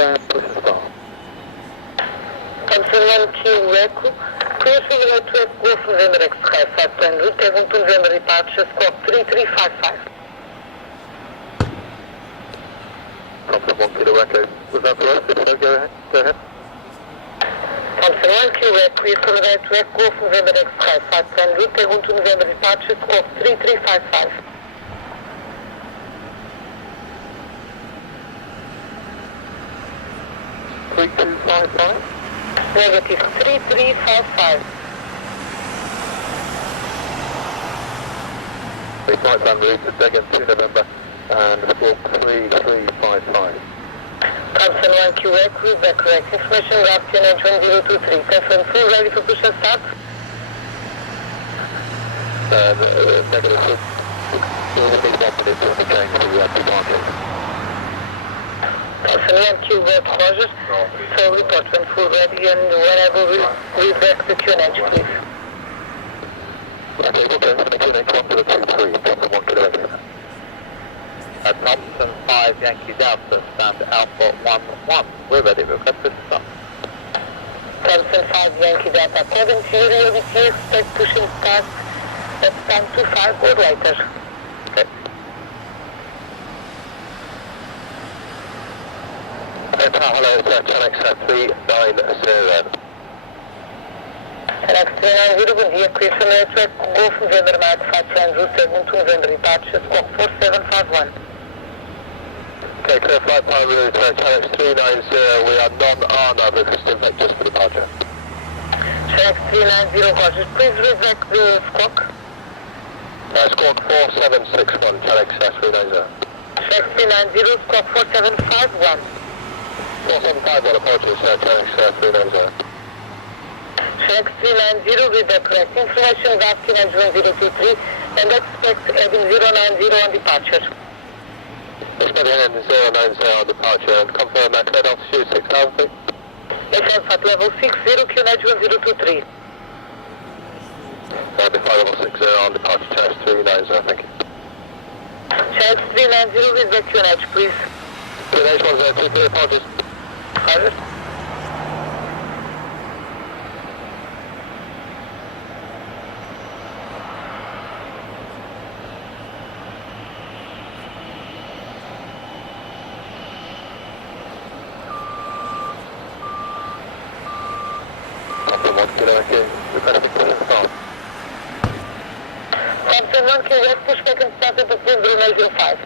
and push and start. Thompson 1Q Echo, clear signal to Echo Golf November X-Ray, 5 plan route, Devon to November departure, squawk 3355. Thompson 1 Kilo Echo, was that for us? If so, go ahead. Thompson 1Q Echo, clear signal to Echo Golf November X-Ray, 5 plan route, Devon to November departure, squawk 3355. 3255? Negative 3355. The flight plan route to Degan 2 November and squawk 3355. Thompson 1Q Echo, is that correct? Information got QNH 1023. Confirm full ready for push and start? Negative 6. So the big one minute to change to departure. Thompson 1Q Echo, Roger. So report when full ready and whenever we'll back the QNH, please. Okay, we'll go for the QNH 1023. Thompson 1 Kilo Echo. Thompson 5 Yankee Delta, stand Alpha 11. We're ready, request push and start. Thompson 5 Yankee Delta, according to your EOBT, expect push and start at time 25 or later. Okay. Hello, it's Alex 390. Alex 390, bom dia, clear from network, Golf November Mike 5 plan route, Devon to November departure, squawk 4751. Okay, clear flight plan route, Alex 390, we are non-ARNA, requesting vectors for departure. Alex 390, Roger, please read back the squawk. Squawk 4761, Alex 390. Alex 390, squawk 4751. 4751, apologies, Alex 390. Alex 390, with the correct information, got QNH 1023, and expect heading 090 on departure. Expect heading 090 on departure, and confirm that cleared altitude 6000 feet. FM at level 60, QNH 1023. Defy level 60 on departure, Alex 390, thank you. Alex 390, with the QNH, please. QNH 1023, apologies. Roger. Thompson 1 Kilo Echo, requesting push and start. Thompson 1 Q West, push back and start at the full 0905.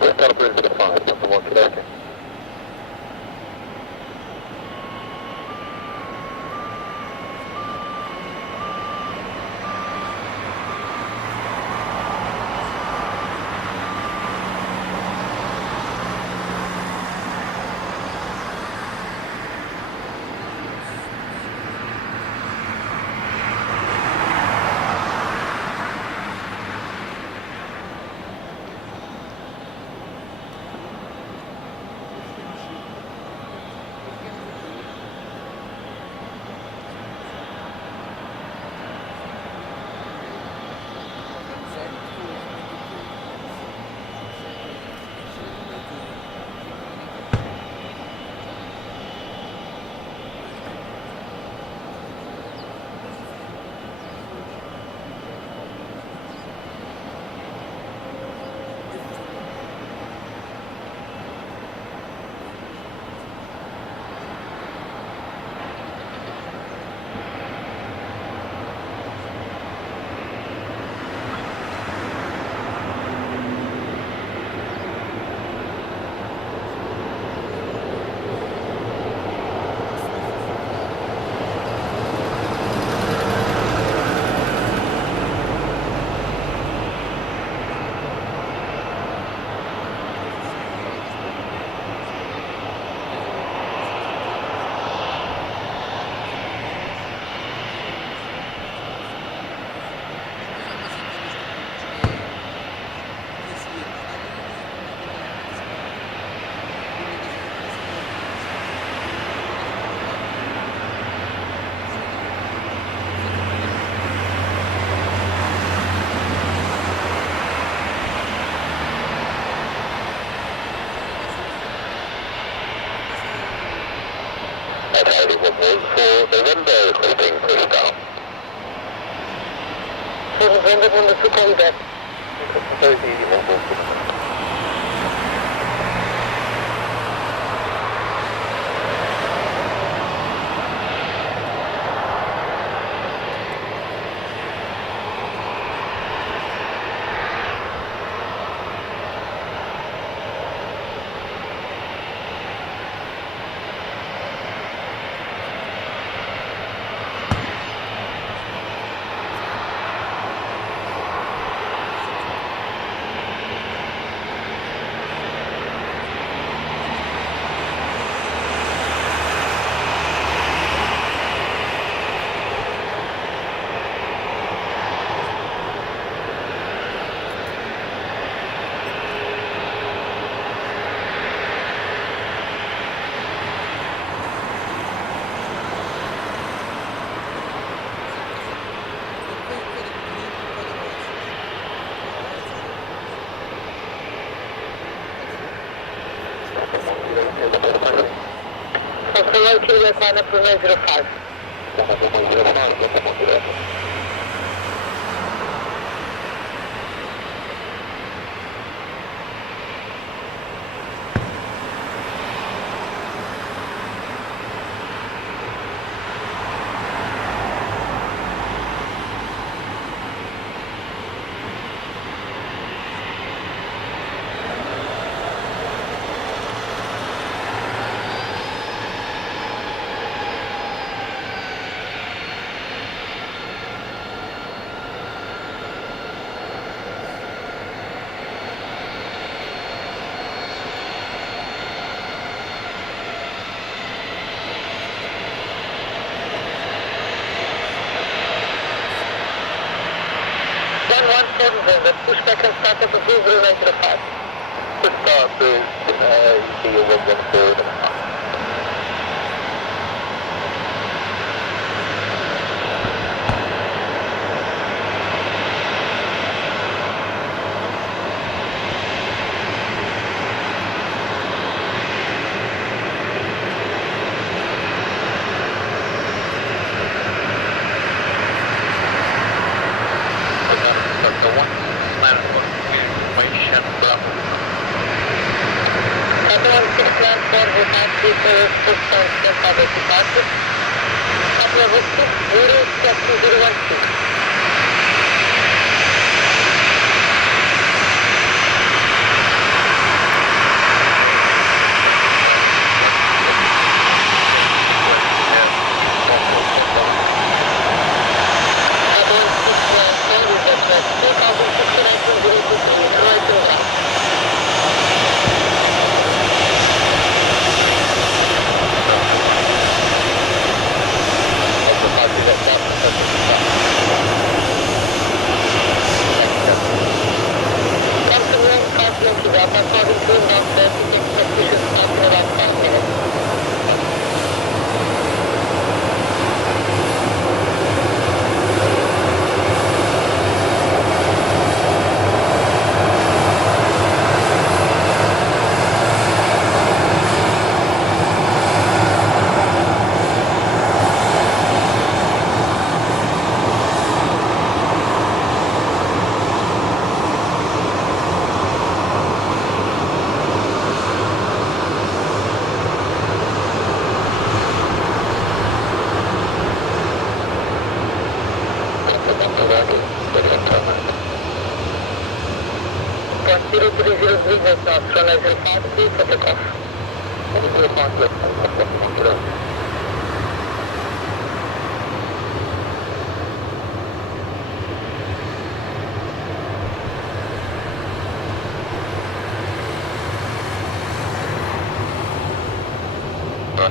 We'll start approved for the 5, Thompson 1 Kilo Echo. Okay, one more for November, requesting pushdown. For November, number 2, call you back. Very easy, one more for November. Control Quebec, line up for 905. Push back and start up at 0905. Good start, please. See you 114.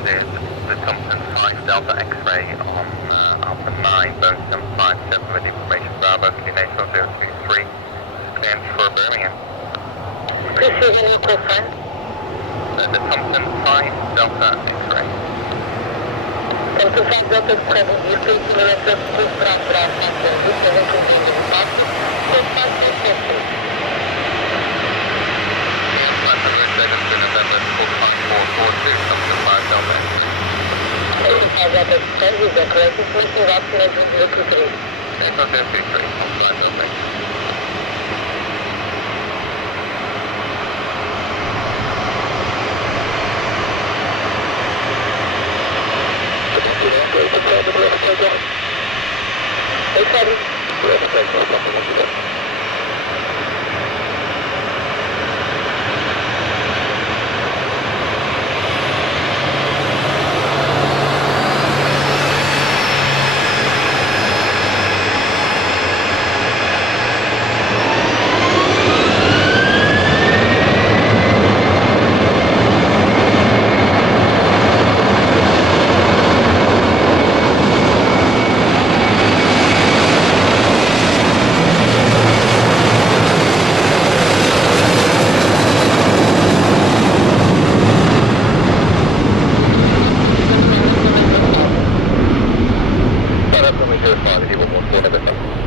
The Thomson 5 Delta X-ray on Alpha 9, Boeing 757 with information Bravo, National 023, clearance for Birmingham. Precision equal sign. The Thomson 5 Delta X-ray. Thomson 5 Delta X-ray, you can see the rest of the ground sample, this is a contained in the past, so fast and careful. November 4542, Thomson 5 Delta X-ray. Airways, with the correct information about International 023. Aircraft 023, on flight runway. Para prometer 5, 1 more 4,